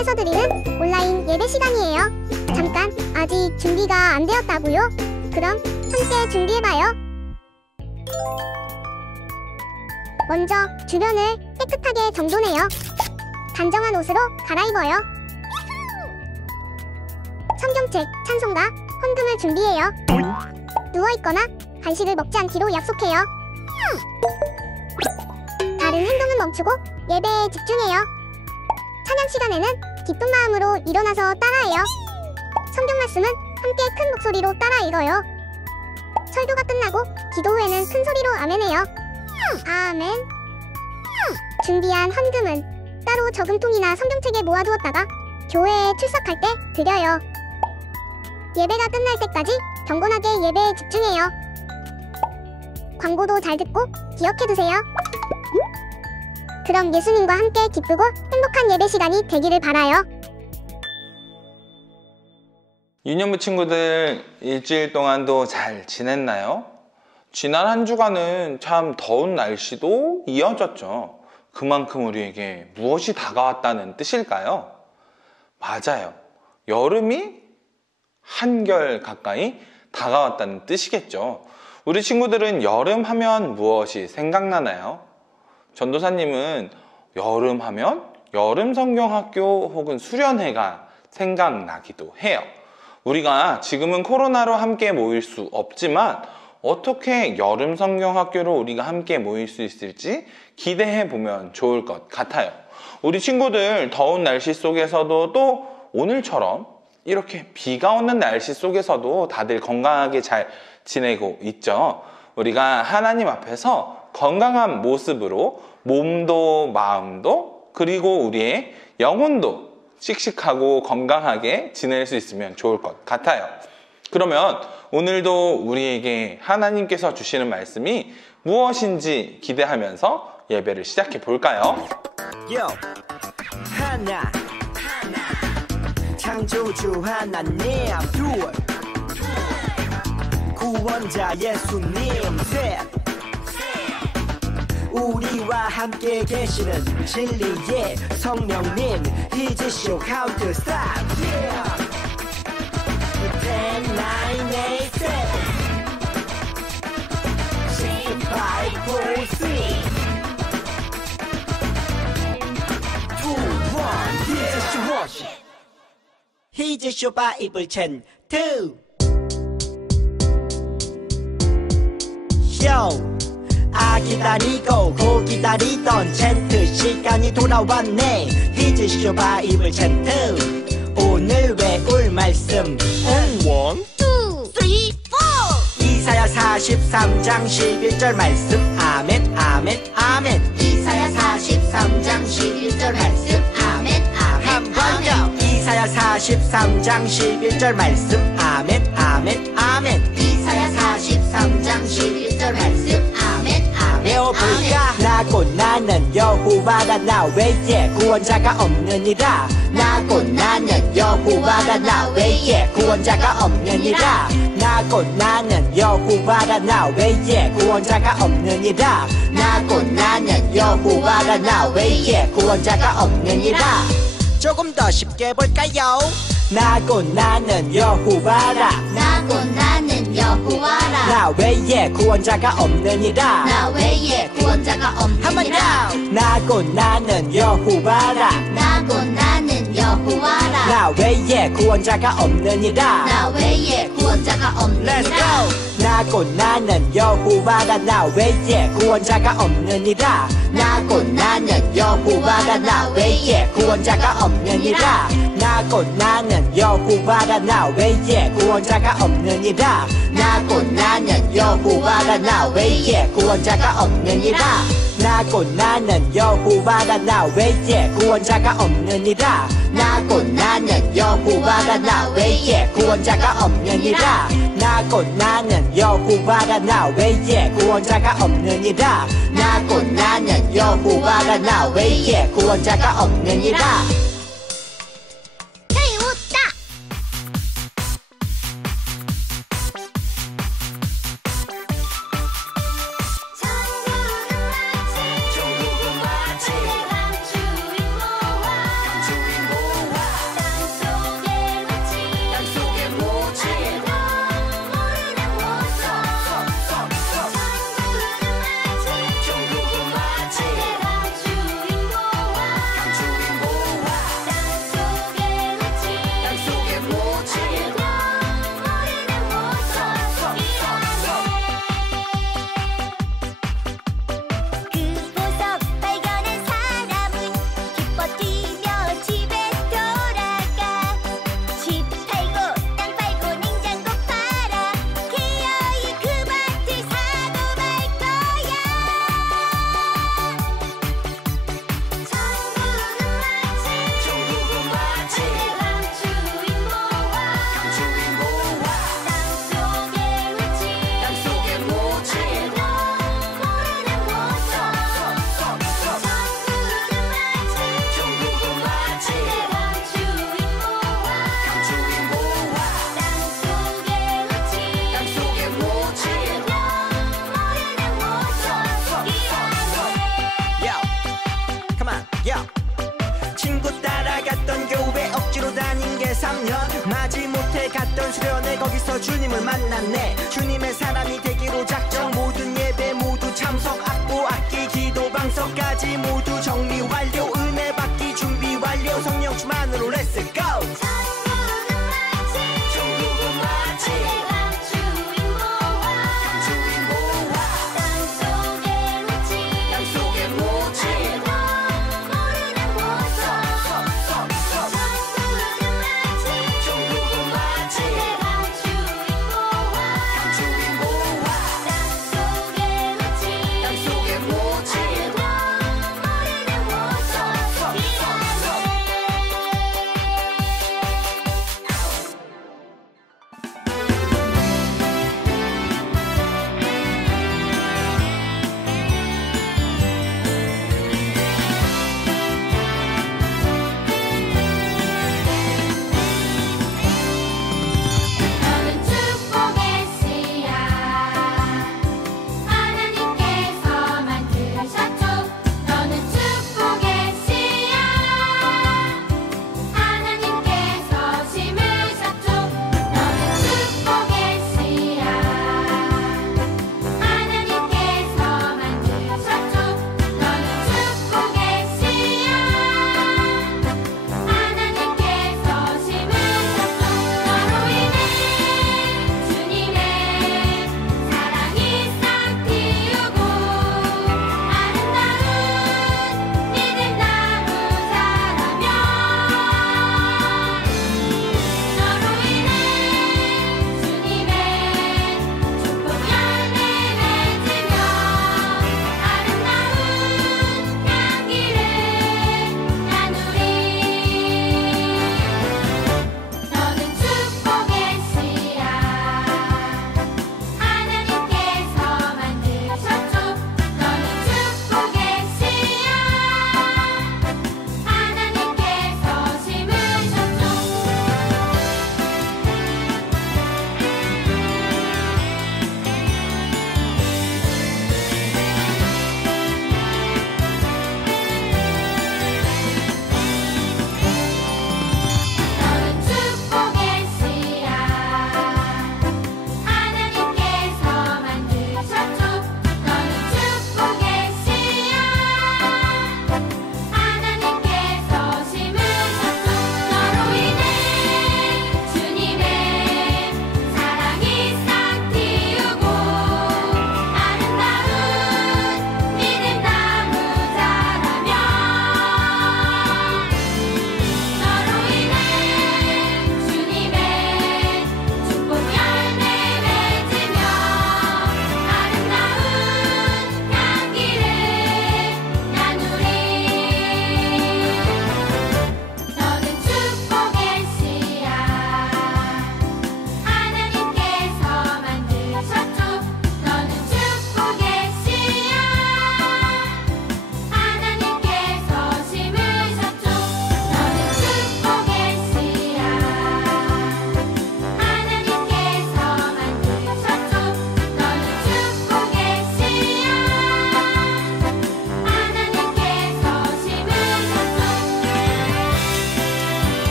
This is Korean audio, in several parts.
통해서 드리는 온라인 예배 시간이에요. 잠깐, 아직 준비가 안 되었다고요? 그럼 함께 준비해봐요. 먼저 주변을 깨끗하게 정돈해요. 단정한 옷으로 갈아입어요. 성경책, 찬송가, 헌금을 준비해요. 누워있거나 간식을 먹지 않기로 약속해요. 다른 행동은 멈추고 예배에 집중해요. 찬양 시간에는 기쁜 마음으로 일어나서 따라해요. 성경 말씀은 함께 큰 목소리로 따라 읽어요. 설교가 끝나고 기도 후에는 큰 소리로 아멘해요. 아멘. 준비한 헌금은 따로 저금통이나 성경책에 모아두었다가 교회에 출석할 때 드려요. 예배가 끝날 때까지 경건하게 예배에 집중해요. 광고도 잘 듣고 기억해두세요. 그럼 예수님과 함께 기쁘고 행복한 예배 시간이 되기를 바라요. 유년부 친구들, 일주일 동안도 잘 지냈나요? 지난 한 주간은 참 더운 날씨도 이어졌죠. 그만큼 우리에게 무엇이 다가왔다는 뜻일까요? 맞아요. 여름이 한결 가까이 다가왔다는 뜻이겠죠. 우리 친구들은 여름 하면 무엇이 생각나나요? 전도사님은 여름 하면 여름 성경학교 혹은 수련회가 생각나기도 해요. 우리가 지금은 코로나로 함께 모일 수 없지만 어떻게 여름 성경학교로 우리가 함께 모일 수 있을지 기대해 보면 좋을 것 같아요. 우리 친구들 더운 날씨 속에서도 또 오늘처럼 이렇게 비가 오는 날씨 속에서도 다들 건강하게 잘 지내고 있죠. 우리가 하나님 앞에서 건강한 모습으로 몸도 마음도 그리고 우리의 영혼도 씩씩하고 건강하게 지낼 수 있으면 좋을 것 같아요. 그러면 오늘도 우리에게 하나님께서 주시는 말씀이 무엇인지 기대하면서 예배를 시작해 볼까요? 하나 창조주 하나님, 둘 구원자 예수님, 셋 우리와 함께 계시는 진리의 성령님, He's show how to stop. Yeah. 10, 9, 8, 7 6, 5, 4, 3 2, 1 He's your worship. He's show Bible 10, 2 Yo 기다리고 고 기다리던 챈트 시간이 돌아왔네. 히즈쇼 바이블 챈트 오늘 외울 말씀은 1, 2, 3, 4 이사야 43장 11절 말씀 아멘 아멘 아멘. 이사야 43장 11절 말씀 아멘 아멘. 한 번 더. 이사야 43장 11절 말씀 아멘 아멘 아멘. 이사야 43장 11절 말씀 아멘 아멘. 배워볼까? 나고 나는 여호와라, 나 외에 구원자가 없느니라. 나고 나는 여호와라, 나 외에 구원자가 없느니라. 나고 나는 여호와라, 나 외에 구원자가 없느니라. 나고 나는 여호와라, 나 외에 구원자가 없느니라. 조금 더 쉽게 볼까요? 나고 나는 여호와라, 나고 나는 여호와라, 나 외에 구원자가 없느니라. 나 외에 구원자가 한 번 없느니라. 더. 나고 나는 여호와라, 나고 나는 여호와라, 나 외에 구원자가 없느니라. 나 외에 구원자가 Let's 없느니라. go. 나고 나는 여호와라, 나 외에 구원자가 없느니라. 나고 나는 여호와라, 나 외에 구원자가 없느니라. 나고 나는 여호와라, 나 외에 구원자가 없느니라. 나고 나는 여호와라, 나 외에 구원자가 없느니라. 나고 나는 여호와라, 나 외에 구원자가 없느니라. 나고 나는 여호와라, 나 외에 구원자가 없느니라. 나고 나는 여호와라, 나 외에 구원자가 없느니라. 나고 나는 여호와라, 나 외에 구원자가 없느니라. 헤이 웃다. 천국은 마치 감추인 모아 시간 수련회 거기서 주님을 만났네. 주님의 사람이 되기로 작정. 모든 예배 모두 참석. 악보 악기 기도 방석까지 모두 정리 완료. 은혜 받기 준비 완료. 성령 충만으로 Let's go.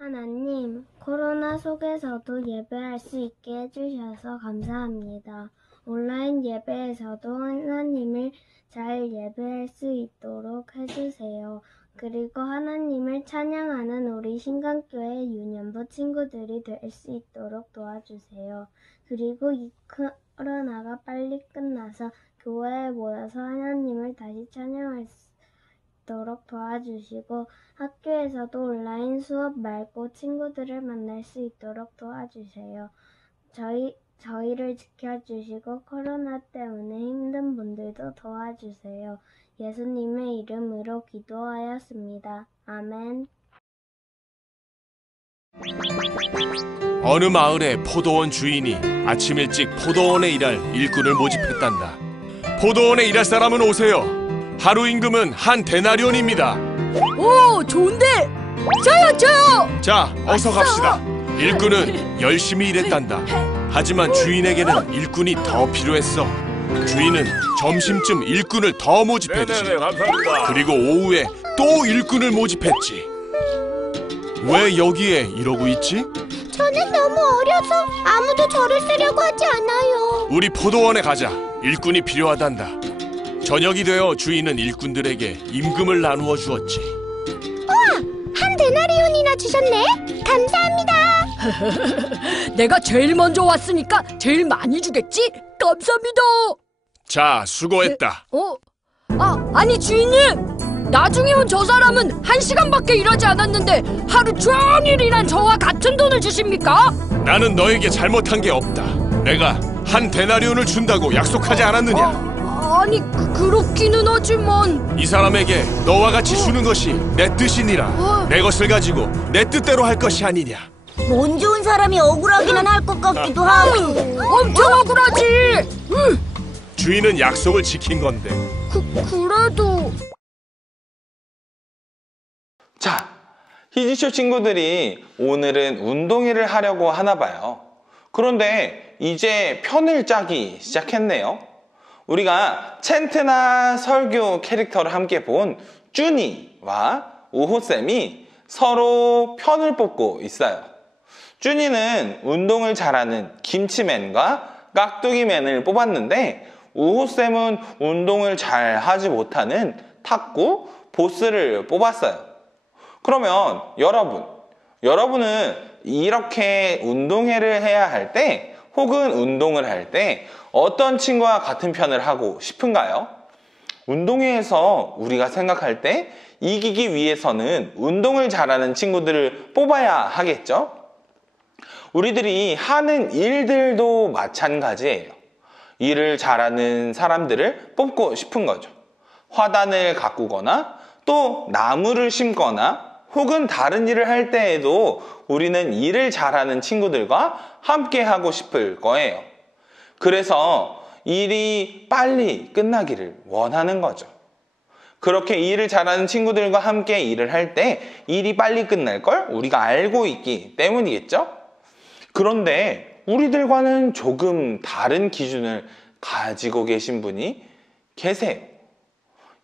하나님, 코로나 속에서도 예배할 수 있게 해주셔서 감사합니다. 온라인 예배에서도 하나님을 잘 예배할 수 있도록 해주세요. 그리고 하나님을 찬양하는 우리 신강교회 유년부 친구들이 될 수 있도록 도와주세요. 그리고 이 코로나가 빨리 끝나서 교회에 모여서 하나님을 다시 찬양할 수 있도록 도와주시고 학교에서도 온라인 수업 말고 친구들을 만날 수 있도록 도와주세요. 저희를 지켜주시고 코로나 때문에 힘든 분들도 도와주세요. 예수님의 이름으로 기도하였습니다. 아멘. 어느 마을에 포도원 주인이 아침 일찍 포도원에 일할 일꾼을 모집했단다. 포도원에 일할 사람은 오세요. 하루 임금은 한 데나리온입니다. 오, 좋은데! 저요! 자, 어서 갑시다. 일꾼은 열심히 일했단다. 하지만 주인에게는 일꾼이 더 필요했어. 주인은 점심쯤 일꾼을 더 모집했지. 그리고 오후에 또 일꾼을 모집했지. 왜 여기에 이러고 있지? 저는 너무 어려서 아무도 저를 쓰려고 하지 않아요. 우리 포도원에 가자. 일꾼이 필요하단다. 저녁이 되어 주인은 일꾼들에게 임금을 나누어 주었지. 한 데나리온이나 주셨네. 감사합니다. 내가 제일 먼저 왔으니까 제일 많이 주겠지? 감사합니다. 자, 수고했다. 아니 주인님! 나중에 온 저 사람은 1시간밖에 일하지 않았는데 하루 종일 일한 저와 같은 돈을 주십니까? 나는 너에게 잘못한 게 없다. 내가 한 데나리온을 준다고 약속하지 않았느냐? 아니 그렇기는 하지만 이 사람에게 너와 같이 주는 것이 내 뜻이니라. 내 것을 가지고 내 뜻대로 할 것이 아니냐. 못 좋은 사람이 억울하기는 할 것 같기도 하고. 엄청 억울하지. 주인은 약속을 지킨 건데. 그래도 자, 희지쇼 친구들이 오늘은 운동회를 하려고 하나 봐요. 그런데 이제 편을 짜기 시작했네요. 우리가 챈트나 설교 캐릭터를 함께 본 쭈니와 우호쌤이 서로 편을 뽑고 있어요. 쭈니는 운동을 잘하는 김치맨과 깍두기맨을 뽑았는데 우호쌤은 운동을 잘 하지 못하는 탁구 보스를 뽑았어요. 그러면 여러분은 이렇게 운동회를 해야 할 때 혹은 운동을 할 때 어떤 친구와 같은 편을 하고 싶은가요? 운동회에서 우리가 생각할 때 이기기 위해서는 운동을 잘하는 친구들을 뽑아야 하겠죠? 우리들이 하는 일들도 마찬가지예요. 일을 잘하는 사람들을 뽑고 싶은 거죠. 화단을 가꾸거나 또 나무를 심거나 혹은 다른 일을 할 때에도 우리는 일을 잘하는 친구들과 함께 하고 싶을 거예요. 그래서 일이 빨리 끝나기를 원하는 거죠. 그렇게 일을 잘하는 친구들과 함께 일을 할 때 일이 빨리 끝날 걸 우리가 알고 있기 때문이겠죠? 그런데 우리들과는 조금 다른 기준을 가지고 계신 분이 계세요.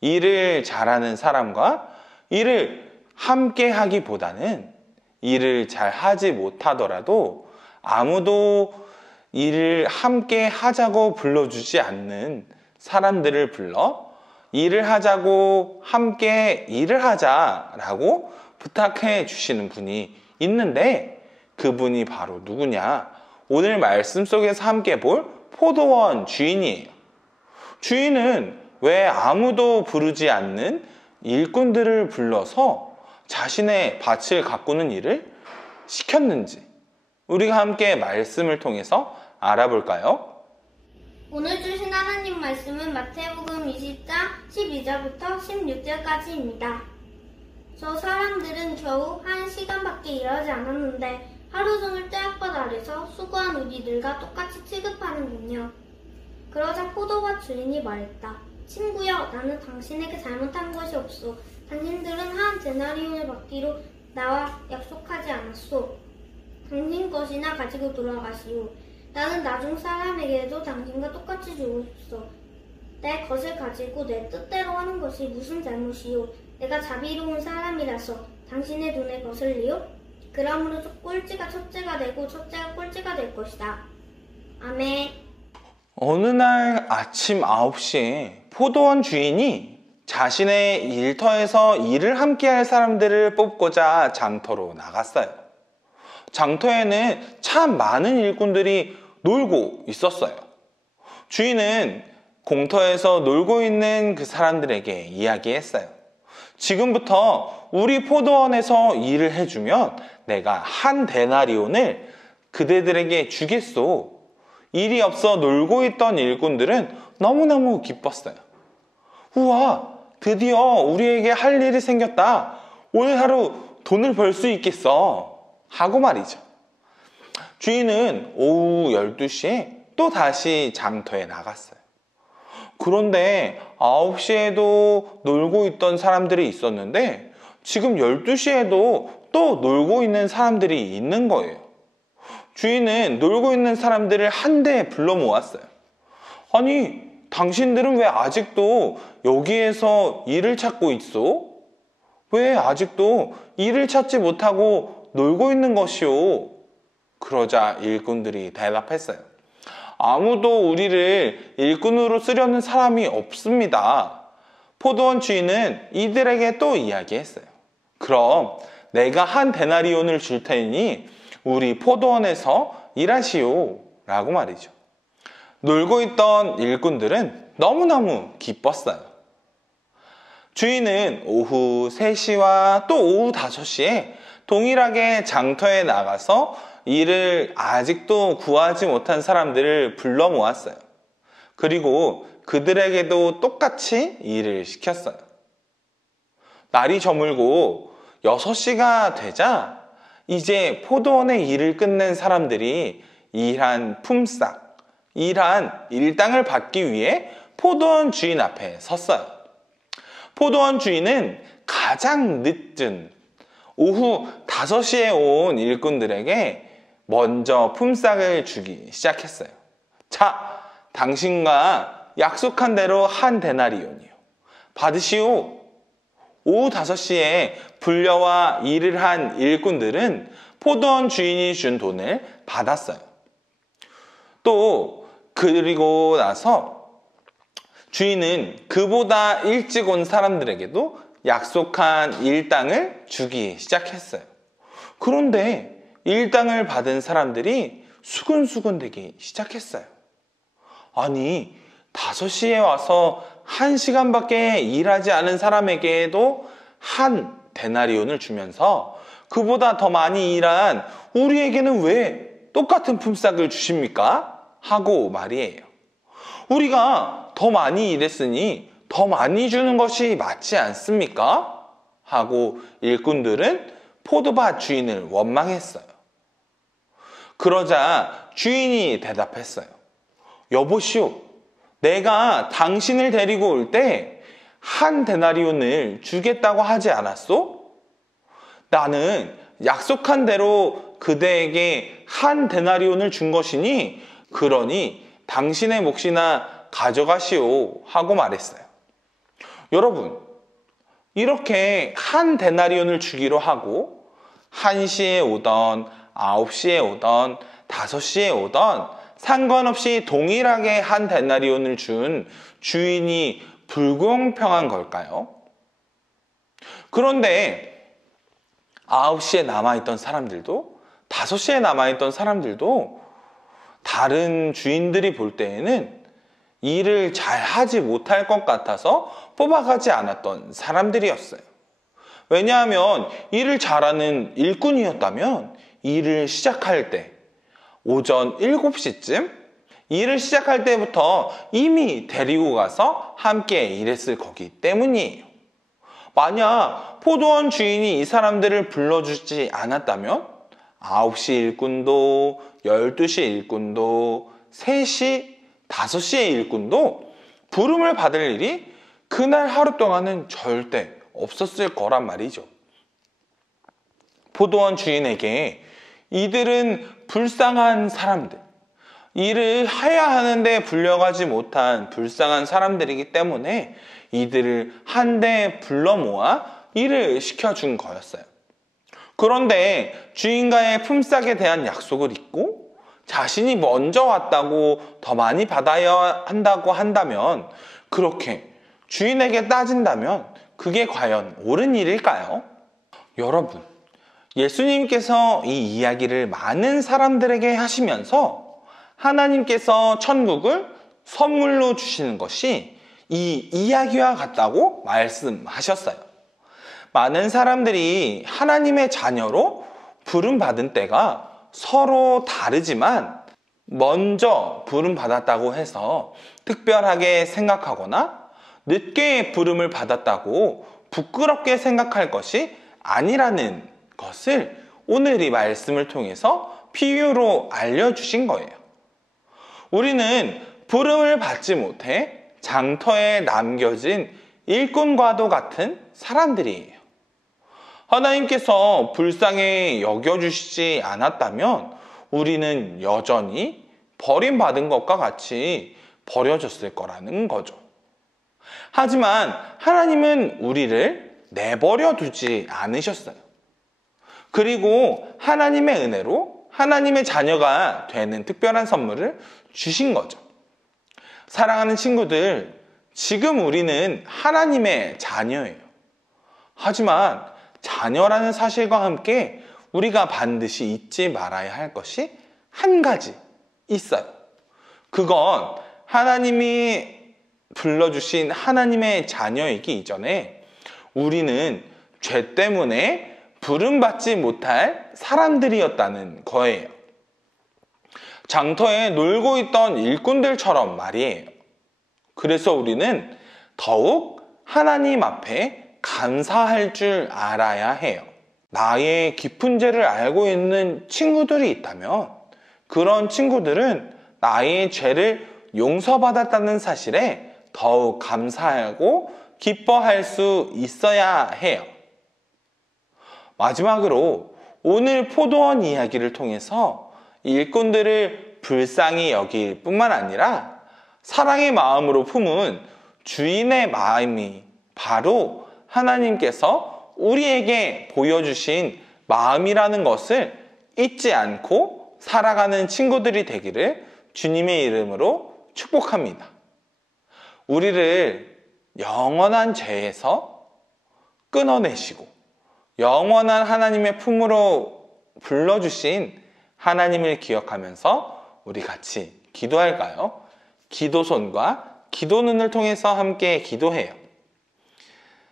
일을 잘하는 사람과 일을 함께 하기보다는 일을 잘 하지 못하더라도 아무도 일을 함께 하자고 불러주지 않는 사람들을 불러 일을 하자고 함께 일을 하자라고 부탁해 주시는 분이 있는데 그분이 바로 누구냐? 오늘 말씀 속에서 함께 볼 포도원 주인이에요. 주인은 왜 아무도 부르지 않는 일꾼들을 불러서 자신의 밭을 가꾸는 일을 시켰는지 우리가 함께 말씀을 통해서 알아볼까요? 오늘 주신 하나님 말씀은 마태복음 20장 12절부터 16절까지입니다. 저 사람들은 겨우 1시간밖에 일하지 않았는데 하루 종일 떼약밭 아래서 수고한 우리들과 똑같이 취급하는군요. 그러자 포도밭 주인이 말했다. 친구여, 나는 당신에게 잘못한 것이 없소. 당신들은 한 데나리온을 받기로 나와 약속하지 않았소. 당신 것이나 가지고 돌아가시오. 나는 나중 사람에게도 당신과 똑같이 주고 싶소. 내 것을 가지고 내 뜻대로 하는 것이 무슨 잘못이오. 내가 자비로운 사람이라서 당신의 눈에 거슬리오. 그러므로 꼴찌가 첫째가 되고 첫째가 꼴찌가 될 것이다. 아멘. 어느 날 아침 9시에 포도원 주인이 자신의 일터에서 일을 함께 할 사람들을 뽑고자 장터로 나갔어요. 장터에는 참 많은 일꾼들이 놀고 있었어요. 주인은 공터에서 놀고 있는 그 사람들에게 이야기했어요. 지금부터 우리 포도원에서 일을 해주면 내가 한 데나리온을 그대들에게 주겠소. 일이 없어 놀고 있던 일꾼들은 너무너무 기뻤어요. 우와, 드디어 우리에게 할 일이 생겼다. 오늘 하루 돈을 벌 수 있겠어. 하고 말이죠. 주인은 오후 12시에 또 다시 장터에 나갔어요. 그런데 9시에도 놀고 있던 사람들이 있었는데 지금 12시에도 또 놀고 있는 사람들이 있는 거예요. 주인은 놀고 있는 사람들을 한데 불러 모았어요. 아니, 당신들은 왜 아직도 여기에서 일을 찾고 있어? 왜 아직도 일을 찾지 못하고 놀고 있는 것이오? 그러자 일꾼들이 대답했어요. 아무도 우리를 일꾼으로 쓰려는 사람이 없습니다. 포도원 주인은 이들에게 또 이야기했어요. 그럼 내가 한 데나리온을 줄 테니 우리 포도원에서 일하시오 라고 말이죠. 놀고 있던 일꾼들은 너무너무 기뻤어요. 주인은 오후 3시와 또 오후 5시에 동일하게 장터에 나가서 일을 아직도 구하지 못한 사람들을 불러 모았어요. 그리고 그들에게도 똑같이 일을 시켰어요. 날이 저물고 6시가 되자 이제 포도원의 일을 끝낸 사람들이 일한 품삯, 일한 일당을 받기 위해 포도원 주인 앞에 섰어요. 포도원 주인은 가장 늦은 오후 5시에 온 일꾼들에게 먼저 품삯을 주기 시작했어요. 자, 당신과 약속한 대로 한 데나리온이요. 받으시오. 오후 5시에 불려와 일을 한 일꾼들은 포도원 주인이 준 돈을 받았어요. 또 그리고 나서 주인은 그보다 일찍 온 사람들에게도 약속한 일당을 주기 시작했어요. 그런데 일당을 받은 사람들이 수근수근 되기 시작했어요. 아니, 5시에 와서 1시간밖에 일하지 않은 사람에게도 한 데나리온을 주면서 그보다 더 많이 일한 우리에게는 왜 똑같은 품삯을 주십니까? 하고 말이에요. 우리가 더 많이 일했으니 더 많이 주는 것이 맞지 않습니까? 하고 일꾼들은 포도밭 주인을 원망했어요. 그러자 주인이 대답했어요. 여보시오, 내가 당신을 데리고 올 때 한 데나리온을 주겠다고 하지 않았소? 나는 약속한 대로 그대에게 한 데나리온을 준 것이니 그러니 당신의 몫이나 가져가시오 하고 말했어요. 여러분, 이렇게 한 데나리온을 주기로 하고 1시에 오던 9시에 오던 5시에 오던 상관없이 동일하게 한 데나리온을 준 주인이 불공평한 걸까요? 그런데 9시에 남아있던 사람들도 5시에 남아있던 사람들도 다른 주인들이 볼 때에는 일을 잘 하지 못할 것 같아서 뽑아가지 않았던 사람들이었어요. 왜냐하면 일을 잘하는 일꾼이었다면 일을 시작할 때 오전 7시쯤 일을 시작할 때부터 이미 데리고 가서 함께 일했을 거기 때문이에요. 만약 포도원 주인이 이 사람들을 불러주지 않았다면 9시 일꾼도 12시 일꾼도 3시, 5시의 일꾼도 부름을 받을 일이 그날 하루 동안은 절대 없었을 거란 말이죠. 포도원 주인에게 이들은 불쌍한 사람들, 일을 해야 하는데 불려가지 못한 불쌍한 사람들이기 때문에 이들을 한데 불러 모아 일을 시켜준 거였어요. 그런데 주인과의 품삯에 대한 약속을 잊고 자신이 먼저 왔다고 더 많이 받아야 한다고 한다면, 그렇게 주인에게 따진다면 그게 과연 옳은 일일까요? 여러분, 예수님께서 이 이야기를 많은 사람들에게 하시면서 하나님께서 천국을 선물로 주시는 것이 이 이야기와 같다고 말씀하셨어요. 많은 사람들이 하나님의 자녀로 부름받은 때가 서로 다르지만 먼저 부름받았다고 해서 특별하게 생각하거나 늦게 부름을 받았다고 부끄럽게 생각할 것이 아니라는 것을 오늘 이 말씀을 통해서 비유로 알려주신 거예요. 우리는 부름을 받지 못해 장터에 남겨진 일꾼과도 같은 사람들이에요. 하나님께서 불쌍히 여겨주시지 않았다면 우리는 여전히 버림받은 것과 같이 버려졌을 거라는 거죠. 하지만 하나님은 우리를 내버려 두지 않으셨어요. 그리고 하나님의 은혜로 하나님의 자녀가 되는 특별한 선물을 주신 거죠. 사랑하는 친구들, 지금 우리는 하나님의 자녀예요. 하지만 자녀라는 사실과 함께 우리가 반드시 잊지 말아야 할 것이 한 가지 있어요. 그건 하나님이 불러주신 하나님의 자녀이기 이전에 우리는 죄 때문에 부름받지 못할 사람들이었다는 거예요. 장터에 놀고 있던 일꾼들처럼 말이에요. 그래서 우리는 더욱 하나님 앞에 감사할 줄 알아야 해요. 나의 깊은 죄를 알고 있는 친구들이 있다면 그런 친구들은 나의 죄를 용서받았다는 사실에 더욱 감사하고 기뻐할 수 있어야 해요. 마지막으로 오늘 포도원 이야기를 통해서 일꾼들을 불쌍히 여길 뿐만 아니라 사랑의 마음으로 품은 주인의 마음이 바로 하나님께서 우리에게 보여주신 마음이라는 것을 잊지 않고 살아가는 친구들이 되기를 주님의 이름으로 축복합니다. 우리를 영원한 죄에서 끊어내시고 영원한 하나님의 품으로 불러주신 하나님을 기억하면서 우리 같이 기도할까요? 기도손과 기도눈을 통해서 함께 기도해요.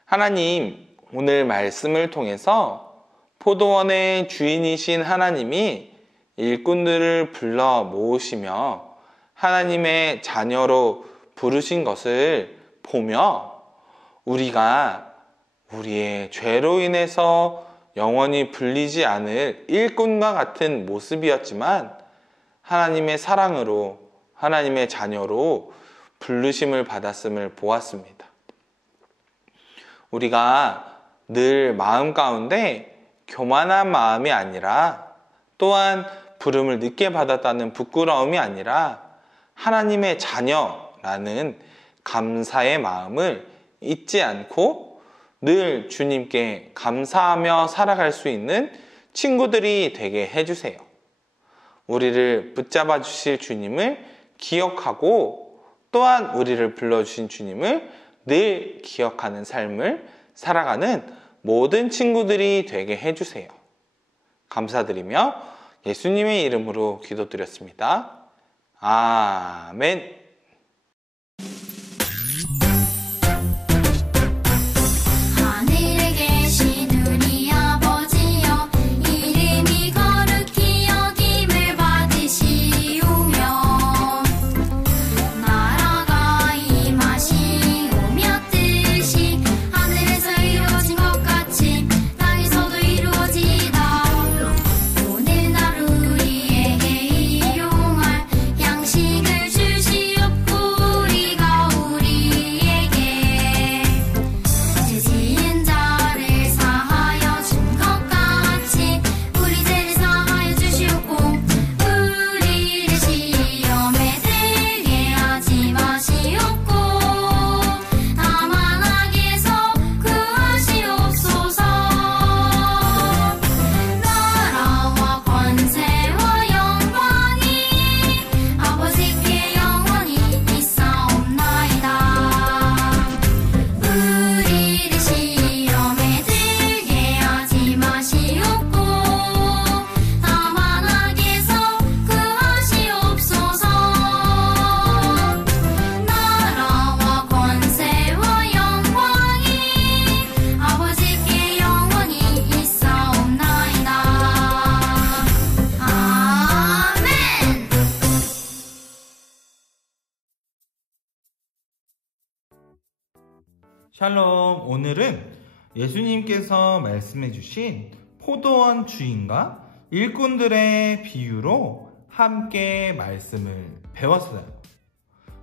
하나님, 오늘 말씀을 통해서 포도원의 주인이신 하나님이 일꾼들을 불러 모으시며 하나님의 자녀로 부르신 것을 보며 우리가 우리의 죄로 인해서 영원히 불리지 않을 일꾼과 같은 모습이었지만 하나님의 사랑으로 하나님의 자녀로 부르심을 받았음을 보았습니다. 우리가 늘 마음 가운데 교만한 마음이 아니라 또한 부름을 늦게 받았다는 부끄러움이 아니라 하나님의 자녀라는 감사의 마음을 잊지 않고 늘 주님께 감사하며 살아갈 수 있는 친구들이 되게 해주세요. 우리를 붙잡아 주실 주님을 기억하고 또한 우리를 불러주신 주님을 늘 기억하는 삶을 살아가는 모든 친구들이 되게 해주세요. 감사드리며 예수님의 이름으로 기도드렸습니다. 아멘. 하늘에 계신 우리 아버지여, 이름이 거룩히 여김을 받으시오며 나라가 임하시오며 뜻이 하늘에서 이루어진 것 같이 땅에서도 이루어지이다. 오늘 날 우리에게 일용할 양식을 주시옵고 우리가 우리에게 죄 지은 자를 사하여 준 것 같이 우리 죄를 사하여 주시옵고 우리를 시험에 들게 하지 마시옵고 다만 악에서 구하시옵소서. 나라와 권세와 영광이 아버지께 영원히 있사옵나이다. 우리를 시험에 들게 하지 마시옵고 다만 악에서 구하시옵소서. 나라와 권세와 영광이 아버지께 영원히 있사옵나이다. 아멘. 샬롬, 오늘은 예수님께서 말씀해 주신 포도원 주인과 일꾼들의 비유로 함께 말씀을 배웠어요.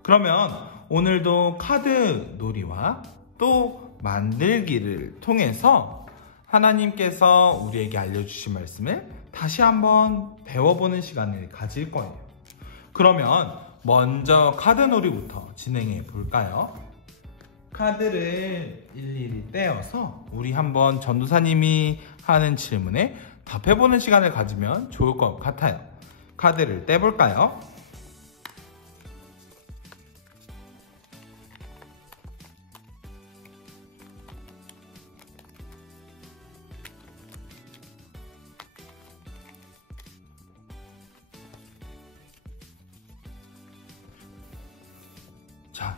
그러면 오늘도 카드 놀이와 또 만들기를 통해서 하나님께서 우리에게 알려주신 말씀을 다시 한번 배워보는 시간을 가질 거예요. 그러면 먼저 카드놀이부터 진행해 볼까요? 카드를 일일이 떼어서 우리 한번 전도사님이 하는 질문에 답해보는 시간을 가지면 좋을 것 같아요. 카드를 떼볼까요? 자,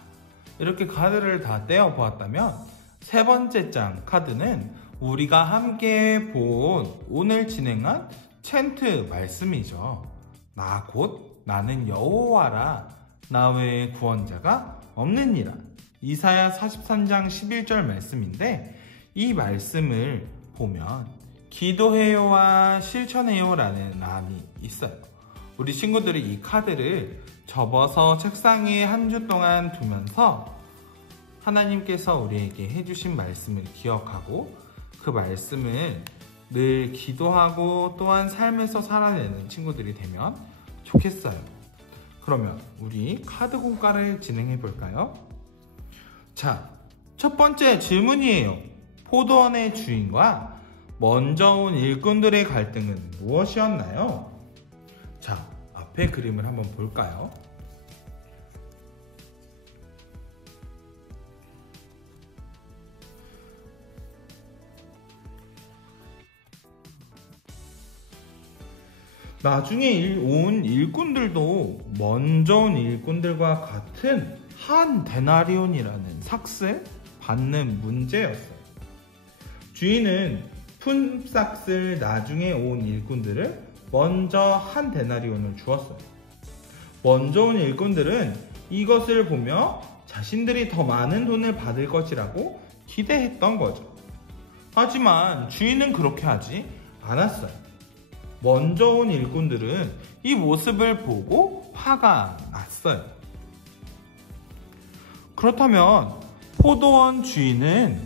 이렇게 카드를 다 떼어 보았다면 세 번째 장 카드는 우리가 함께 본 오늘 진행한 챈트 말씀이죠. 나 곧 나는 여호와라, 나 외에 구원자가 없느니라. 이사야 43장 11절 말씀인데, 이 말씀을 보면 기도해요와 실천해요 라는 란이 있어요. 우리 친구들이 이 카드를 접어서 책상에 한 주 동안 두면서 하나님께서 우리에게 해주신 말씀을 기억하고 그 말씀을 늘 기도하고 또한 삶에서 살아내는 친구들이 되면 좋겠어요. 그러면 우리 카드 공과를 진행해 볼까요? 자, 첫 번째 질문이에요. 포도원의 주인과 먼저 온 일꾼들의 갈등은 무엇이었나요? 자, 앞에 그림을 한번 볼까요? 나중에 온 일꾼들도 먼저 온 일꾼들과 같은 한 데나리온이라는 삭스를 받는 문제였어요. 주인은 품삯을 나중에 온 일꾼들을 먼저 한 데나리온을 주었어요. 먼저 온 일꾼들은 이것을 보며 자신들이 더 많은 돈을 받을 것이라고 기대했던 거죠. 하지만 주인은 그렇게 하지 않았어요. 먼저 온 일꾼들은 이 모습을 보고 화가 났어요. 그렇다면 포도원 주인은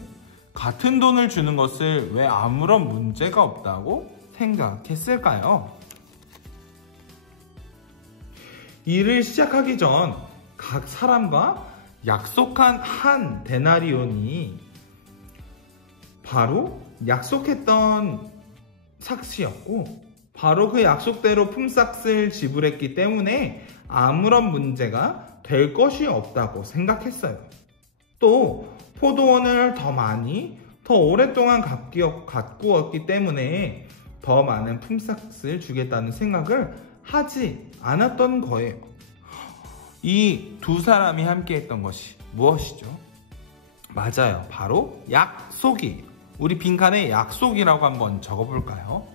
같은 돈을 주는 것을 왜 아무런 문제가 없다고 생각했을까요? 일을 시작하기 전 각 사람과 약속한 한 데나리온이 바로 약속했던 삭스였고, 바로 그 약속대로 품삯을 지불했기 때문에 아무런 문제가 될 것이 없다고 생각했어요. 또 포도원을 더 많이, 더 오랫동안 가꾸었기 때문에 더 많은 품삯을 주겠다는 생각을 하지 않았던 거예요. 이 두 사람이 함께 했던 것이 무엇이죠? 맞아요. 바로 약속이에요. 우리 빈칸에 약속이라고 한번 적어볼까요?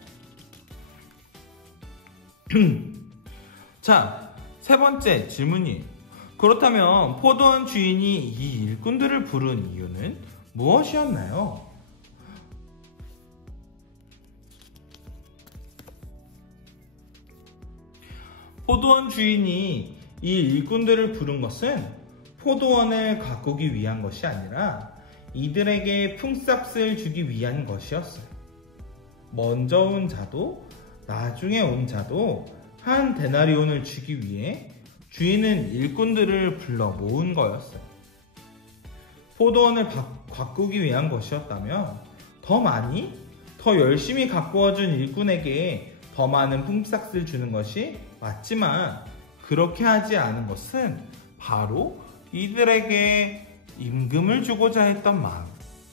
자, 세 번째 질문이에요. 그렇다면 포도원 주인이 이 일꾼들을 부른 이유는 무엇이었나요? 포도원 주인이 이 일꾼들을 부른 것은 포도원을 가꾸기 위한 것이 아니라 이들에게 품삯을 주기 위한 것이었어요. 먼저 온 자도 나중에 온 자도 한 데나리온을 주기 위해 주인은 일꾼들을 불러 모은 거였어요. 포도원을 가꾸기 위한 것이었다면 더 많이, 더 열심히 가꾸어준 일꾼에게 더 많은 품삯을 주는 것이 맞지만, 그렇게 하지 않은 것은 바로 이들에게 임금을 주고자 했던 마음,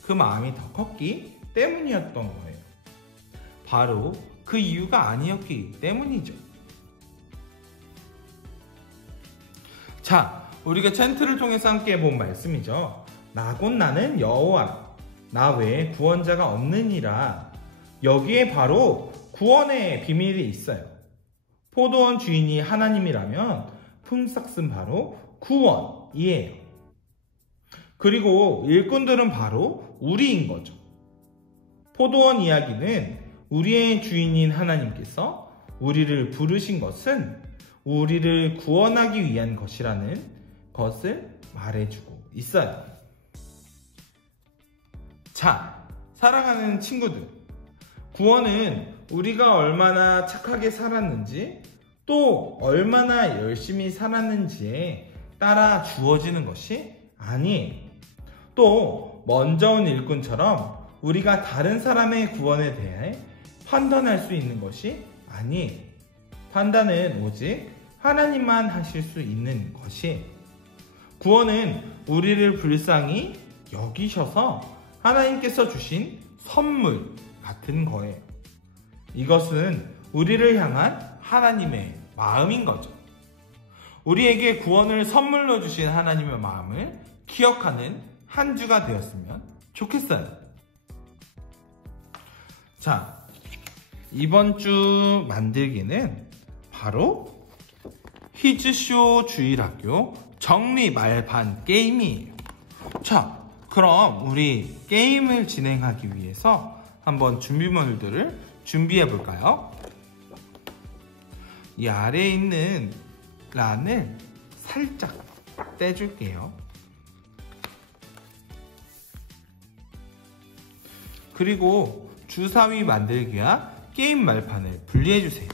그 마음이 더 컸기 때문이었던 거예요. 바로 그 이유가 아니었기 때문이죠. 자, 우리가 챈트를 통해서 함께 본 말씀이죠. 나 곧 나는 여호와, 나 외에 구원자가 없느니라. 여기에 바로 구원의 비밀이 있어요. 포도원 주인이 하나님이라면 품삯은 바로 구원이에요. 그리고 일꾼들은 바로 우리인 거죠. 포도원 이야기는 우리의 주인인 하나님께서 우리를 부르신 것은 우리를 구원하기 위한 것이라는 것을 말해주고 있어요. 자, 사랑하는 친구들, 구원은 우리가 얼마나 착하게 살았는지, 또 얼마나 열심히 살았는지에 따라 주어지는 것이 아니에요. 또 먼저 온 일꾼처럼 우리가 다른 사람의 구원에 대해 판단할 수 있는 것이 아니에요. 판단은 오직 하나님만 하실 수 있는 것이에요. 구원은 우리를 불쌍히 여기셔서 하나님께서 주신 선물 같은 거예요. 이것은 우리를 향한 하나님의 마음인 거죠. 우리에게 구원을 선물로 주신 하나님의 마음을 기억하는 한 주가 되었으면 좋겠어요. 자, 이번 주 만들기는 바로 퀴즈쇼 주일학교 정리 말판 게임이에요. 자, 그럼 우리 게임을 진행하기 위해서 한번 준비물들을 준비해 볼까요? 이 아래에 있는 란을 살짝 떼줄게요. 그리고 주사위 만들기와 게임 말판을 분리해 주세요.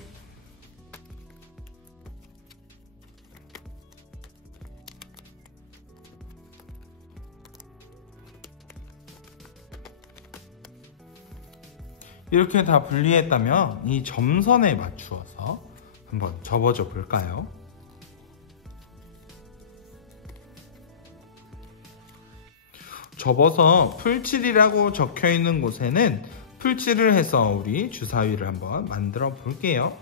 이렇게 다 분리했다면 이 점선에 맞추어서 한번 접어줘 볼까요? 접어서 풀칠이라고 적혀 있는 곳에는 풀칠을 해서 우리 주사위를 한번 만들어 볼게요.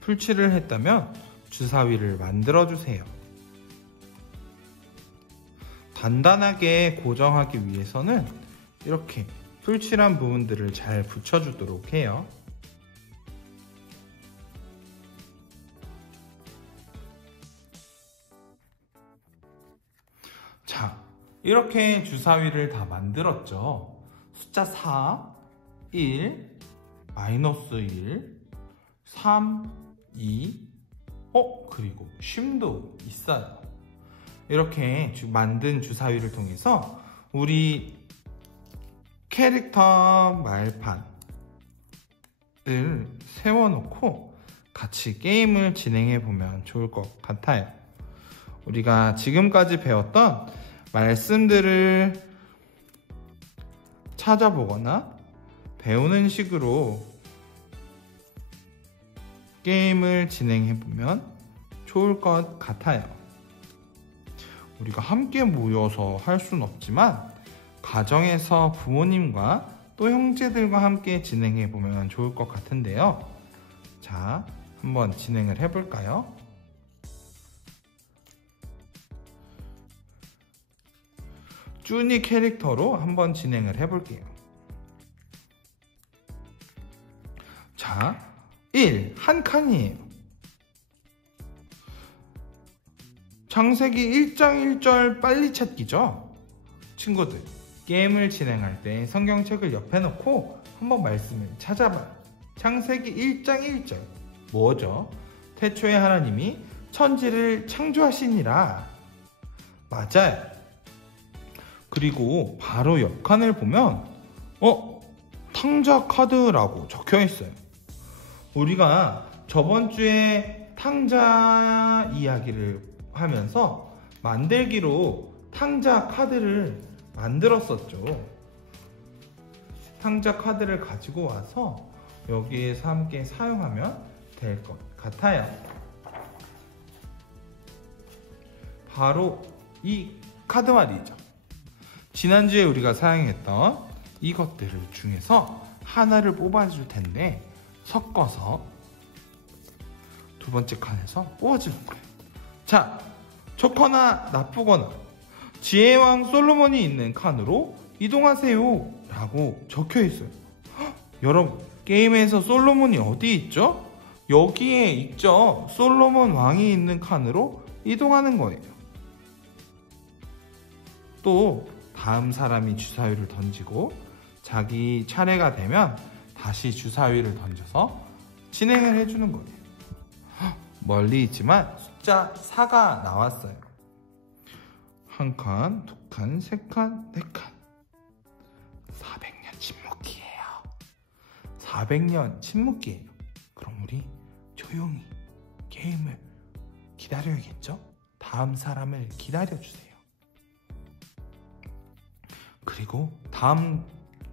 풀칠을 했다면 주사위를 만들어 주세요. 단단하게 고정하기 위해서는 이렇게 풀칠한 부분들을 잘 붙여주도록 해요. 자, 이렇게 주사위를 다 만들었죠. 숫자 4, 1, 마이너스 1, 3, 2, 그리고 쉼도 있어요. 이렇게 만든 주사위를 통해서 우리 캐릭터 말판을 세워놓고 같이 게임을 진행해 보면 좋을 것 같아요. 우리가 지금까지 배웠던 말씀들을 찾아보거나 배우는 식으로 게임을 진행해 보면 좋을 것 같아요. 우리가 함께 모여서 할 수는 없지만 가정에서 부모님과 또 형제들과 함께 진행해 보면 좋을 것 같은데요. 자, 한번 진행을 해 볼까요? 쭈니 캐릭터로 한번 진행을 해 볼게요. 자, 1. 한 칸이에요. 창세기 1장 1절 빨리 찾기죠. 친구들, 게임을 진행할 때 성경책을 옆에 놓고 한번 말씀을 찾아봐요. 창세기 1장 1절 뭐죠? 태초에 하나님이 천지를 창조하시니라. 맞아요. 그리고 바로 옆 칸을 보면 탕자 카드라고 적혀 있어요. 우리가 저번 주에 탕자 이야기를 하면서 만들기로 탕자 카드를 만들었었죠. 탕자 카드를 가지고 와서 여기에서 함께 사용하면 될 것 같아요. 바로 이 카드 말이죠. 지난주에 우리가 사용했던 이것들 중에서 하나를 뽑아줄 텐데 섞어서 두 번째 칸에서 뽑아주는 거예요. 자, 좋거나 나쁘거나 지혜왕 솔로몬이 있는 칸으로 이동하세요 라고 적혀 있어요. 여러분, 게임에서 솔로몬이 어디 있죠? 여기에 있죠. 솔로몬 왕이 있는 칸으로 이동하는 거예요. 또 다음 사람이 주사위를 던지고 자기 차례가 되면 다시 주사위를 던져서 진행을 해주는 거예요. 멀리 있지만 숫자 4가 나왔어요. 1칸, 2칸, 3칸, 4칸. 400년 침묵기예요. 400년 침묵기예요. 그럼 우리 조용히 게임을 기다려야겠죠? 다음 사람을 기다려주세요. 그리고 다음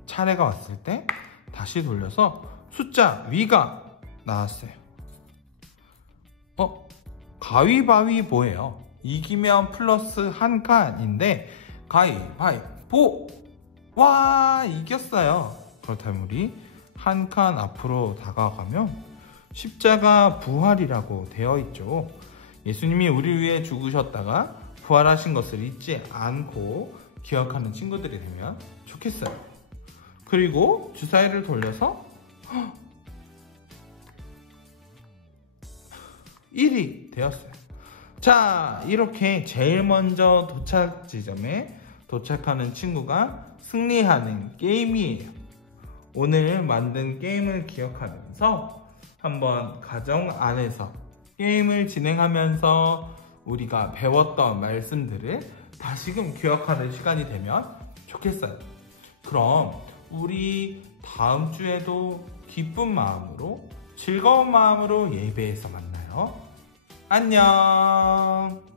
차례가 왔을 때 다시 돌려서 숫자 위가 나왔어요. 가위바위보예요. 이기면 플러스 1칸인데 가위바위보! 와, 이겼어요. 그렇다면 우리 1칸 앞으로 다가가면 십자가 부활이라고 되어 있죠. 예수님이 우리를 위해 죽으셨다가 부활하신 것을 잊지 않고 기억하는 친구들이 되면 좋겠어요. 그리고 주사위를 돌려서 1이 되었어요. 자, 이렇게 제일 먼저 도착 지점에 도착하는 친구가 승리하는 게임이에요. 오늘 만든 게임을 기억하면서 한번 가정 안에서 게임을 진행하면서 우리가 배웠던 말씀들을 다시금 기억하는 시간이 되면 좋겠어요. 그럼 우리 다음 주에도 기쁜 마음으로 즐거운 마음으로 예배에서 만나요. 안녕.